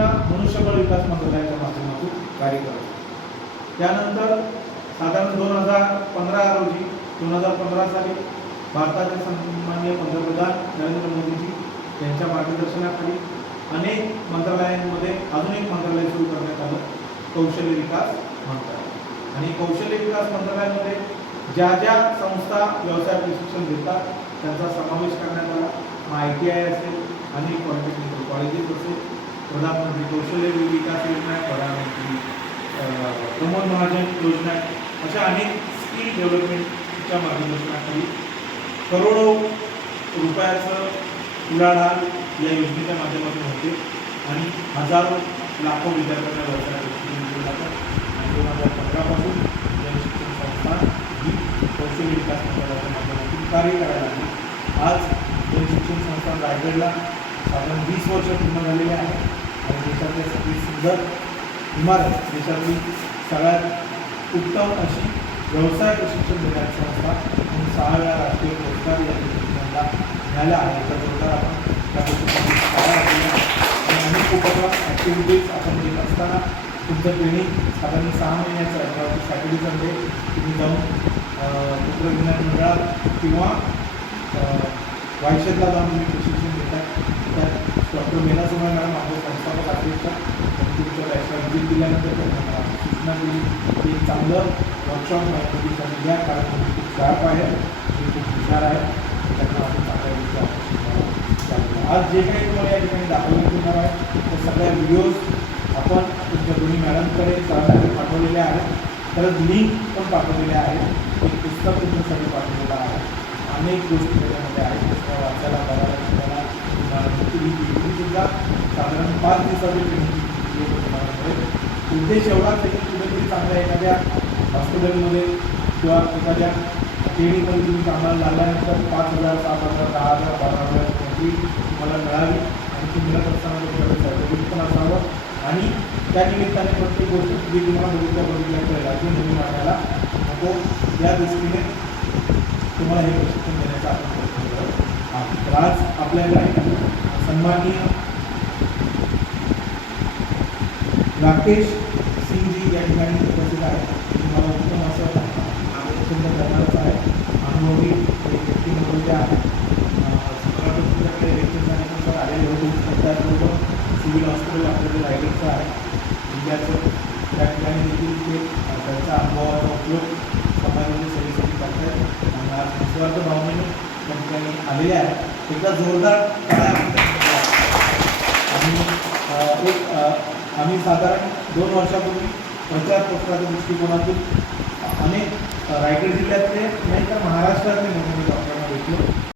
पुन्हा मनुष्यबळ विकास मंत्रालयाच्या माध्यमातून कार्य करतो त्यानंतर साधारण दोन हजार पंधरा रोजी दोन हजार पंधरा साली भारताचे सन्मान्य पंतप्रधान नरेंद्र मोदीजी यांच्या मार्गदर्शनाखाली अनेक मंत्रालयांमध्ये अजून एक मंत्रालय सुरू करण्यात आलं कौशल्य विकास मंत्रालय. आणि कौशल्य विकास मंत्रालयामध्ये ज्या ज्या संस्था व्यवसाय प्रशिक्षण देतात त्यांचा समावेश करण्यात आला. मग आय टी आय असेल अनेक पॉलिटेक्निकल कॉलेजेस असेल प्रधानमंत्री कौशल्य विकास योजना आहे प्रधानमंत्री प्रमोद महाजन योजना आहे. अशा अनेक स्किल डेव्हलपमेंटच्या मार्गदर्शनाखाली करोडो रुपयाचं उलाढाल या योजनेच्या माध्यमातून होते आणि हजारो लाखो विद्यार्थ्यांना व्यवसाय प्रशिक्षण आणि दोन हजार पंधरापासून या शिक्षण संस्था ही कौशल्य विकास मंडळाच्या माध्यमातून कार्य करायला लागली. आज या शिक्षण संस्था रायगडला साधारण वीस वर्ष पूर्ण झालेले आहे. आणि देशातल्या सगळी सुंदर इमारत देशातली सगळ्यात उत्तम अशी व्यवसाय प्रशिक्षण देणारी संस्था म्हणून सहा वेळा राष्ट्रीय पुरस्कार या प्रशिक्षणाला मिळाला आहे तर जोरदार आपण त्या प्रशिक्षणाची अनेक उपक्रम ॲक्टिव्हिटीज आपण घेत असताना तुमचं ट्रेनिंग साधारण सहा महिन्याचं आहे. सॅटर्डे संडे तुम्ही जाऊन तंत्रज्ञान मंडळात किंवा वायशेतला जाऊन तुम्ही प्रशिक्षण डॉक्टर मेना सोमय मॅडम माझे संस्थापक अध्यक्ष तुमच्या एक्स्ट्रा विजिट दिल्यानंतर त्यांनी सूचना दिली की चांगलं वर्कशॉप माहिती घ्या कारण तुम्ही खूप शार्प आहे. तुम्ही खूप हुशार आहे. त्यांना आपण चांगल्या गोष्टी आज जे काही तुम्हाला या ठिकाणी दाखवण्यात येणार आहे ते सगळ्या व्हिडिओज आपण तुमच्या दोन्ही मॅडमकडे सरांकडे पाठवलेल्या आहेत. परत लिंक पण पाठवलेल्या आहेत. एक पुस्तक तुमच्यासाठी पाठवलेलं आहे. अनेक गोष्टी त्याच्यामध्ये आहेत. पुस्तकं वाचायला बघायला तुला साधारण पाच दिवसाची ट्रेनिंग उद्देश एवढाच आहे की कुठेतरी चांगल्या एखाद्या हॉस्पिटलमध्ये किंवा एखाद्या क्लिनिकमध्ये तुम्ही कामाला लागल्यानंतर पाच हजार सात हजार दहा हजार बारा हजार नोकरी तुम्हाला मिळावी आणि ती मिळत असताना तुमच्याकडे सर्टिफिकेट पण असावं. आणि त्या निमित्ताने प्रत्येक गोष्ट जी तुम्हाला बघितल्या बघितल्या कळेल अजून नवीन वाटायला नको या दृष्टीने तुम्हाला हे प्रशिक्षण देण्याचा आपण प्रयत्न करत आहोत तर आज आपल्याला सन्माननीय राकेश सिंगजी या ठिकाणी उपस्थित आहेत. तुम्हाला उत्तम असं मार्गदर्शन करणारच आहे. अनुभवी एक व्यक्तिमत्व जे आहे तुमच्याकडे लेक्चर्स आणि आलेले होते. त्याचबरोबर सिव्हिल हॉस्पिटल आपल्याकडे रायगडचं आहे. जिल्ह्याचं त्या ठिकाणी देखील ते त्यांचा अनुभवाचा उपयोग समाजाच्या सेवेसाठी करतात आणि आज निस्वार्थ भावनेने त्या ठिकाणी आलेले आहेत. एकदा जोरदार आम्ही साधारण दोन वर्षापूर्वी प्रचार पत्राच्या दृष्टिकोनातून अनेक रायगड जिल्ह्यातले नाही तर महाराष्ट्रातले मोठे मोठे डॉक्टरांना भेटलो.